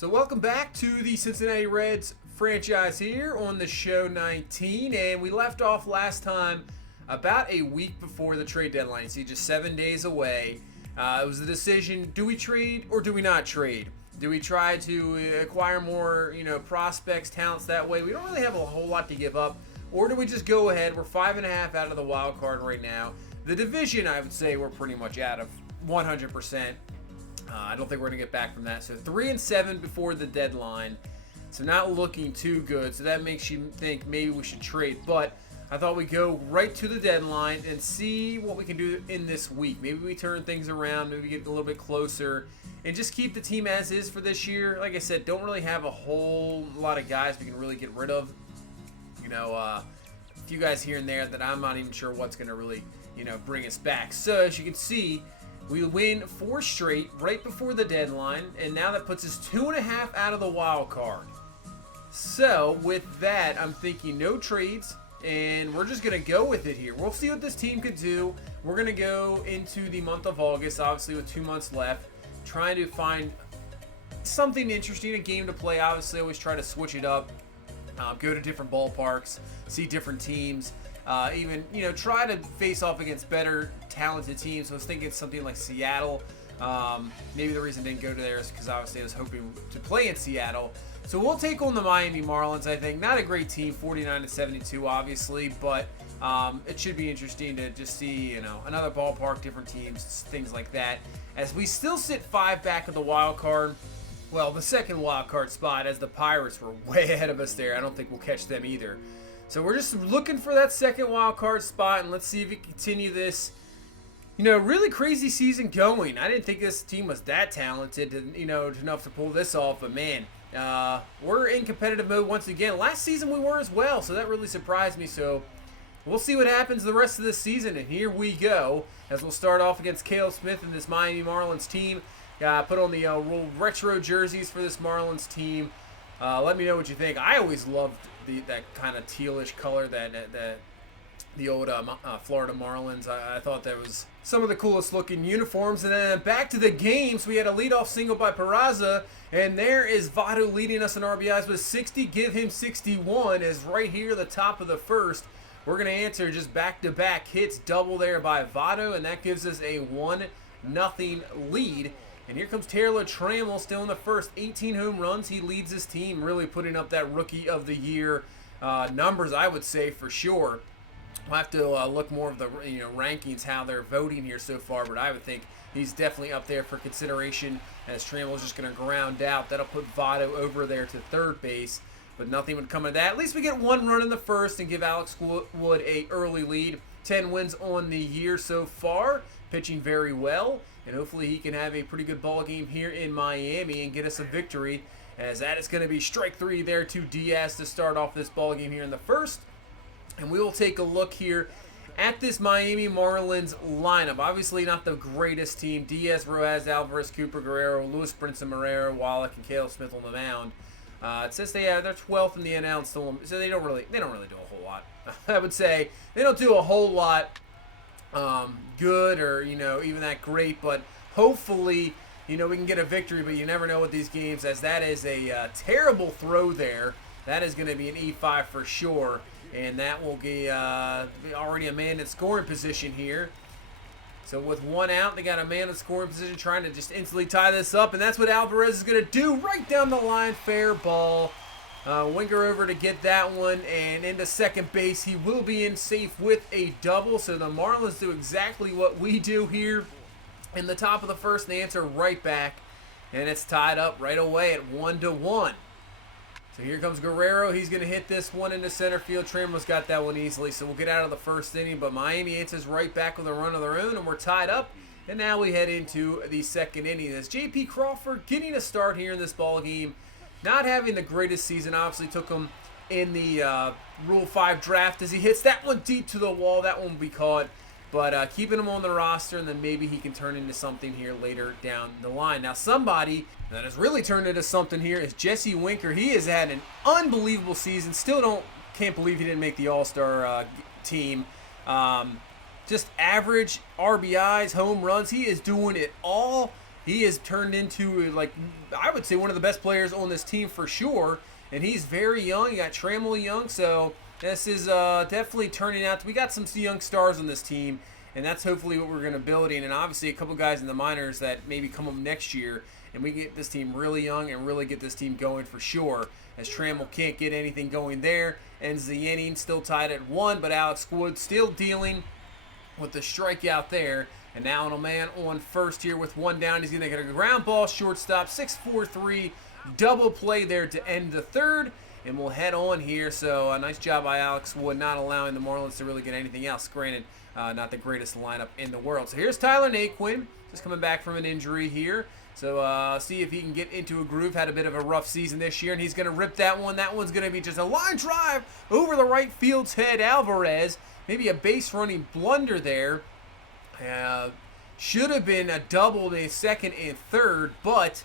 So welcome back to the Cincinnati Reds franchise here on the show 19, and we left off last time about a week before the trade deadline. See, just 7 days away. It was a decision: do we trade or do we not trade? Do we try to acquire more, prospects, talents that way? We don't really have a whole lot to give up, or do we just go ahead? We're 5.5 out of the wild card right now. The division, I would say, we're pretty much out of 100%. I don't think we're going to get back from that. So 3-7 before the deadline. So not looking too good. So that makes you think maybe we should trade. But I thought we'd go right to the deadline and see what we can do in this week. Maybe we turn things around. Maybe we get a little bit closer. And just keep the team as is for this year. Like I said, don't really have a whole lot of guys we can really get rid of. A few guys here and there that I'm not even sure what's going to really, bring us back. So as you can see, we win 4 straight right before the deadline, and now that puts us 2.5 out of the wild card. So with that, I'm thinking no trades, and we're just going to go with it here. We'll see what this team could do. We're going to go into the month of August, obviously with 2 months left, trying to find something interesting, a game to play. Obviously, I always try to switch it up, go to different ballparks, see different teams. Even, try to face off against better, talented teams. So I was thinking something like Seattle. Maybe the reason I didn't go to there is because obviously I was hoping to play in Seattle. So we'll take on the Miami Marlins, I think. Not a great team, 49-72, obviously, but it should be interesting to just see, another ballpark, different teams, things like that. As we still sit 5 back of the wild card. Well, the second wild card spot, as the Pirates were way ahead of us there. I don't think we'll catch them either. So we're just looking for that second wild card spot, and let's see if we can continue this, really crazy season going. I didn't think this team was that talented, enough to pull this off. But man, we're in competitive mode once again. Last season we were as well, so that really surprised me. So we'll see what happens the rest of this season, and here we go. As we'll start off against Caleb Smith and this Miami Marlins team. Put on the retro jerseys for this Marlins team. Let me know what you think. I always loved that kind of tealish color that the old Florida Marlins. I thought that was some of the coolest looking uniforms. And then back to the games, we had a leadoff single by Peraza, and there is Votto leading us in RBIs with 60. Give him 61 as right here, the top of the first. We're going to answer just back-to-back hits, double there by Votto, and that gives us a 1-0 lead. And here comes Taylor Trammell still in the first, 18 home runs. He leads his team, really putting up that Rookie of the Year numbers, I would say, for sure. We'll have to look more of the rankings, how they're voting here so far, but I would think he's definitely up there for consideration as Trammell's just going to ground out. That'll put Votto over there to third base, but nothing would come of that. At least we get 1 run in the first and give Alex Wood a early lead. 10 wins on the year so far, pitching very well. And hopefully he can have a pretty good ball game here in Miami and get us a victory, as that is going to be strike 3 there to Diaz to start off this ball game here in the first. And we will take a look here at this Miami Marlins lineup. Obviously not the greatest team. Diaz, Rojas, Alvarez, Cooper, Guerrero, Luis Brinson, Marrero, Wallach, and Caleb Smith on the mound. It says they're 12th in the NL, so they don't really do a whole lot. I would say they don't do a whole lot good or even that great, but hopefully we can get a victory. But you never know with these games, as that is a terrible throw there. That is going to be an E5 for sure, and that will be already a man in scoring position here. So with 1 out, they got a man in scoring position trying to just instantly tie this up, and that's what Alvarez is going to do right down the line. Fair ball. Winker over to get that one, and into second base. He will be in safe with a double. So the Marlins do exactly what we do here in the top of the first, and they answer right back, and it's tied up right away at 1-1. So here comes Guerrero. He's going to hit this one into center field. Trammell's got that one easily, so we'll get out of the first inning, but Miami answers right back with a run of their own, and we're tied up. And now we head into the second inning as J.P. Crawford getting a start here in this ball game. Not having the greatest season, obviously took him in the Rule 5 draft as he hits that one deep to the wall. That one will be caught, but keeping him on the roster, and then maybe he can turn into something here later down the line. Now somebody that has really turned into something here is Jesse Winker. He has had an unbelievable season. Still can't believe he didn't make the All-Star team. Just average RBIs, home runs. He is doing it all. he has turned into, like, I would say one of the best players on this team for sure. And he's very young. You got Trammell young, so this is definitely turning out. We got some young stars on this team, and that's hopefully what we're going to build in. And obviously a couple guys in the minors that maybe come up next year, and we get this team really young and really get this team going for sure. As Trammell can't get anything going there, ends the inning, still tied at 1, but Alex Wood still dealing with the strikeout there. And now on a man on first here with 1 down. He's going to get a ground ball, shortstop, 6-4-3, double play there to end the third. And we'll head on here. So a nice job by Alex Wood, not allowing the Marlins to really get anything else. Granted, not the greatest lineup in the world. So here's Tyler Naquin, just coming back from an injury here. So see if he can get into a groove. Had a bit of a rough season this year, and he's going to rip that one. That one's going to be just a line drive over the right field's head. Alvarez, maybe a base running blunder there. Should have been a double in second and third, but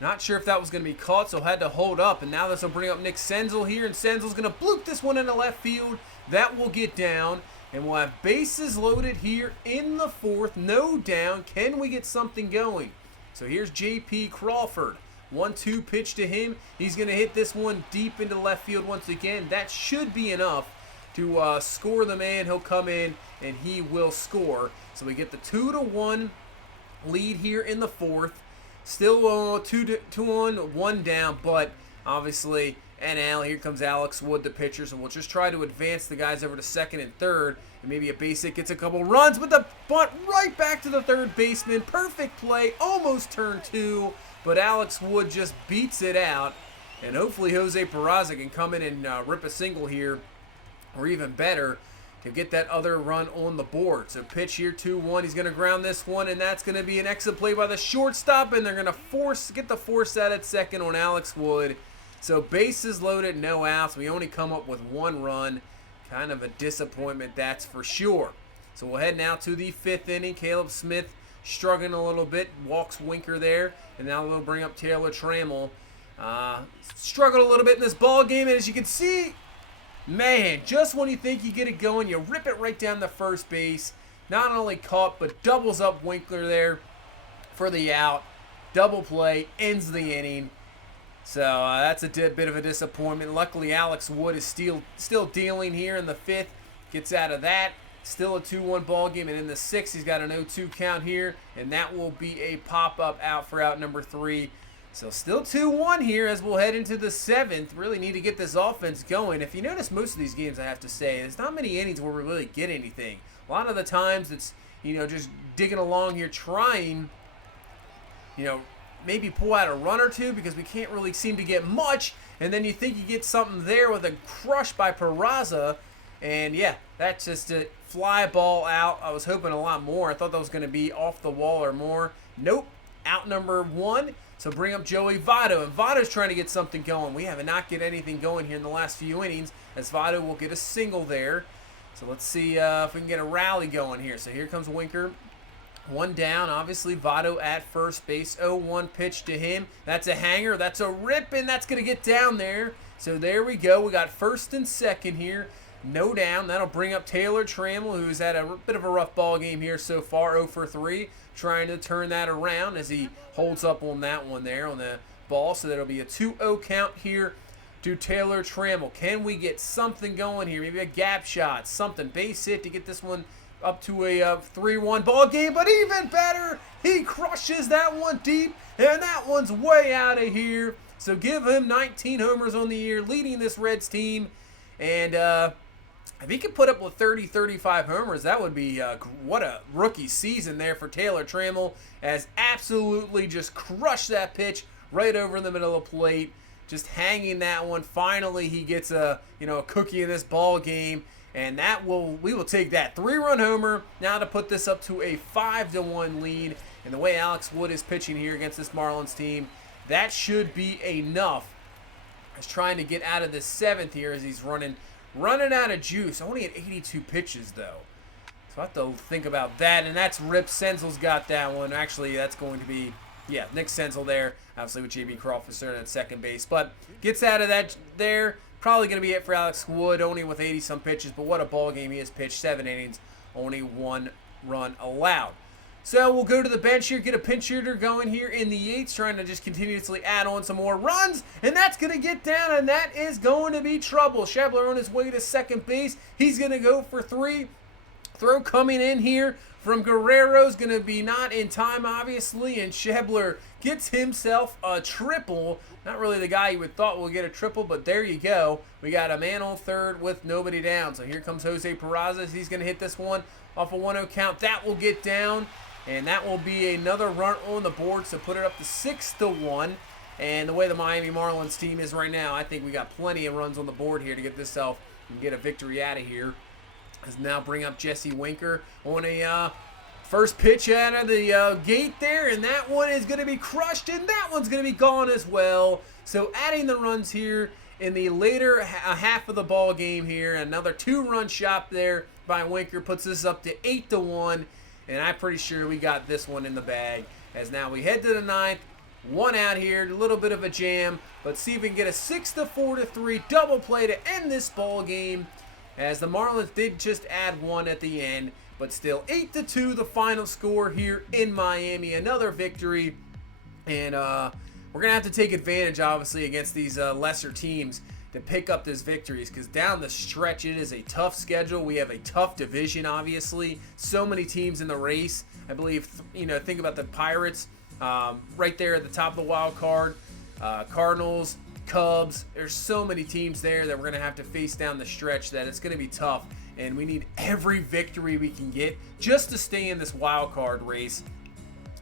not sure if that was going to be caught, so had to hold up. And now this will bring up Nick Senzel here, and Senzel's going to bloop this one into left field. That will get down, and we'll have bases loaded here in the fourth. No down. Can we get something going? So here's J.P. Crawford. 1-2 pitch to him. He's going to hit this one deep into left field once again. That should be enough to score the man. He'll come in, and he will score. So we get the 2-1 lead here in the fourth. Still 2-1, 1 down, but obviously NL, here comes Alex Wood, the pitcher, so we'll just try to advance the guys over to second and third, and maybe a base hit gets a couple runs, but the bunt right back to the third baseman. Perfect play, almost turn 2, but Alex Wood just beats it out, and hopefully Jose Peraza can come in and rip a single here, or even better, to get that other run on the board. So pitch here, 2-1. He's going to ground this one, and that's going to be an exit play by the shortstop, and they're going to get the force out at second on Alex Wood. So bases loaded, no outs. We only come up with 1 run. Kind of a disappointment, that's for sure. So we'll head now to the 5th inning. Caleb Smith struggling a little bit, walks Winker there, and now we'll bring up Taylor Trammell. Struggled a little bit in this ball game, and as you can see, man, just when you think you get it going, you rip it right down the first base. Not only caught, but doubles up Winkler there for the out. Double play, ends the inning. So that's a bit of a disappointment. Luckily, Alex Wood is still dealing here in the 5th. Gets out of that. Still a 2-1 ball game. And in the 6th, he's got an 0-2 count here. And that will be a pop-up out for out number 3. So still 2-1 here as we'll head into the 7th. Really need to get this offense going. If you notice most of these games, I have to say, there's not many innings where we really get anything. A lot of the times it's, just digging along here trying, maybe pull out a run or two because we can't really seem to get much. And then you think you get something there with a crush by Peraza. And yeah, that's just a fly ball out. I was hoping a lot more. I thought that was going to be off the wall or more. Nope. Out number 1. So bring up Joey Votto, and Votto's trying to get something going. We have not get anything going here in the last few innings, as Votto will get a single there. So let's see if we can get a rally going here. So here comes Winker. 1 down, obviously Votto at first base. 0-1 pitch to him. That's a hanger. That's a rip, and that's going to get down there. So there we go. We got first and second here. No down. That'll bring up Taylor Trammell, who's had a bit of a rough ball game here so far, 0 for 3. Trying to turn that around as he holds up on that one there on the ball. So that'll be a 2-0 count here to Taylor Trammell. Can we get something going here? Maybe a gap shot, something. Base hit to get this one up to a 3-1 ball game. But even better, he crushes that one deep, and that one's way out of here. So give him 19 homers on the year, leading this Reds team. And if he could put up with 30, 35 homers, that would be what a rookie season there for Taylor Trammell, as absolutely just crushed that pitch right over in the middle of the plate, just hanging that one. Finally, he gets a cookie in this ball game, and we will take that 3-run homer now to put this up to a 5-1 lead. And the way Alex Wood is pitching here against this Marlins team, that should be enough. He's trying to get out of the 7th here as he's running out of juice. Only at 82 pitches, though. So I have to think about that. And that's Rip. Senzel's got that one. Actually, that's going to be, Nick Senzel there. Obviously with J.B. Crawford starting at second base. But gets out of that there. Probably going to be it for Alex Wood, only with 80-some pitches. But what a ball game he has pitched. 7 innings, only 1 run allowed. So we'll go to the bench here, get a pinch hitter going here in the 8th, trying to just continuously add on some more runs, and that's going to get down, and that is going to be trouble. Schebler on his way to second base. He's going to go for 3. Throw coming in here from Guerrero's going to be not in time, obviously, and Schebler gets himself a triple. Not really the guy you would thought will get a triple, but there you go. We got a man on third with nobody down. So here comes Jose Peraza. He's going to hit this one off a 1-0 count. That will get down, and that will be another run on the board, so put it up to 6-1. And the way the Miami Marlins team is right now, I think we got plenty of runs on the board here to get this self and get a victory out of here. As now bring up Jesse Winker on a first pitch out of the gate there, and that one is going to be crushed, and that one's going to be gone as well. So adding the runs here in the later half of the ball game here, another 2-run shot there by Winker puts this up to 8-1, and I'm pretty sure we got this one in the bag. As now we head to the 9th, 1 out here, a little bit of a jam, but see if we can get a 6-4-3 double play to end this ball game. As the Marlins did just add 1 at the end, but still 8-2 the final score here in Miami. Another victory, and we're going to have to take advantage, obviously, against these lesser teams to pick up these victories, because down the stretch it is a tough schedule. We have a tough division, obviously. So many teams in the race. I believe, think about the Pirates right there at the top of the wild card, Cardinals, Cubs. There's so many teams there that we're going to have to face down the stretch that it's going to be tough, and we need every victory we can get just to stay in this wild card race.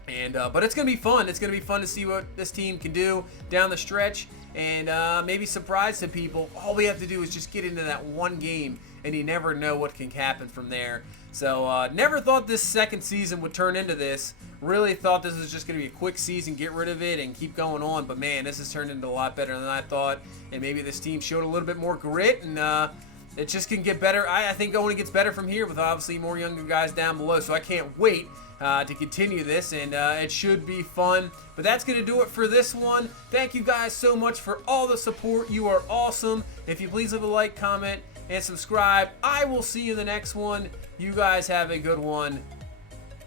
And but it's going to be fun. It's going to be fun to see what this team can do down the stretch, and maybe surprise some people. All we have to do is just get into that one game, and you never know what can happen from there. So never thought this second season would turn into this. Really thought this was just going to be a quick season, get rid of it, and keep going on. But, man, this has turned into a lot better than I thought. And maybe this team showed a little bit more grit, and it just can get better. I think it only gets better from here with, obviously, more younger guys down below. So I can't wait to continue this, and it should be fun. But that's going to do it for this one. Thank you guys so much for all the support. You are awesome. If you please leave a like, comment, and subscribe. I will see you in the next one. You guys have a good one.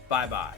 Bye-bye.